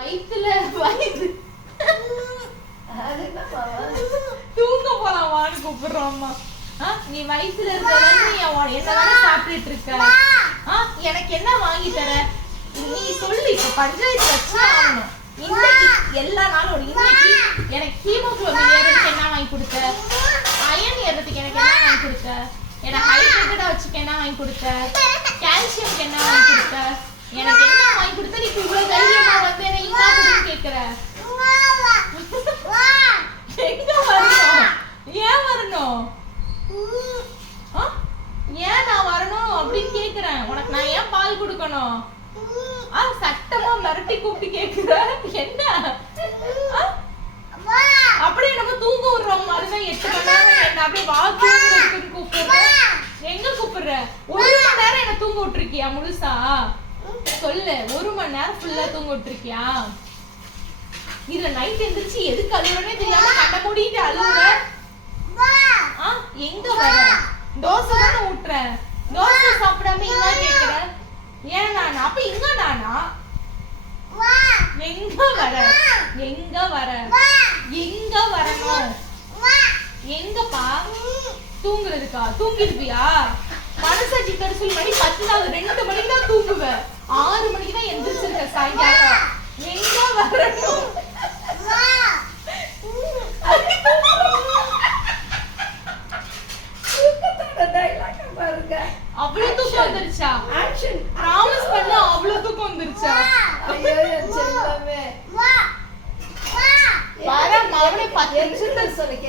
வயித்துல வயிறு தூங்க போலாமான்னு கூப்பிடுறோம்மா. நீ வயித்துல இருக்க என்னதானே சாப்பிட்டுட்டு இருக்க. எனக்கு என்ன வாங்கி தர நீ சொல்லு. இப்ப பஞ்சாயத்து வச்சா ஆகணும். இன்னைக்கு எல்லா நாளும் இன்னைக்கு எனக்கு ஹீமோகுளோபின் ஏறதுக்கு என்ன வாங்கி கொடுத்த, அயன் ஏறதுக்கு எனக்கு என்ன வாங்கி கொடுத்த, எனக்கு ஹைட்ரேட்டடா வச்சுக்க என்ன வாங்கி கொடுத்த, கால்சியம்க்கு என்ன வாங்கி கொடுத்த, எனக்கு என்ன வாங்கி கொடுத்த. நீ இவ்வளவு தைரியமா வந்து என்ன இங்க கேக்குற. எங்க வரணும், ஏன் வரணும், ஏன் நான் வரணும் அப்படின்னு கேக்குறேன். உனக்கு நான் ஏன் பால் கொடுக்கணும். சட்டமா மிரட்டி கூப்பிட்டு கேக்குற என்ன. அப்படியே நம்ம தூங்க விடுறோம் மாதிரிதான் 8 மணி நேரம் என்ன அப்படியே வாக்கிங் கூப்பிடுற. எங்க கூப்பிடுற? 1 மணி நேரம் என்ன தூங்க விட்டுருக்கியா முழுசா சொல்லு. 1 மணி நேரம் ஃபுல்லா தூங்க விட்டுருக்கியா. இதுல நைட் எந்திரிச்சு எதுக்கு அழுகுறனே தெரியாம கண்ண மூடிட்டு அழுகுற. எங்க வர? தோசை தானே ஊட்டுறேன். தோசை சாப்பிடாம இங்க கேக்குற. ஏன் நானா? அப்ப இங்க நானா? எங்க வர? எங்க வர? எங்க வரணும்? எங்கப்பா? தூங்குறதுக்கா? தூங்கிருப்பியா? மனசாட்சி கரிசல் மணி 10 நாள் 2 மணிக்கு தான் தூங்குவ. 6 மணிக்கு தான் எந்திரிச்சிருக்க சாயங்காலம். எங்க வரணும்? அவ்வளவு தூக்கம் வந்துருச்சா? ஆக்ஷன் ப்ராமிஸ் பண்ண அவ்வளவு தூக்கம் வந்துருச்சா? ஐயோ என் செல்லமே வர மவனே 10 நிமிஷத்துல சொல்லுங்க.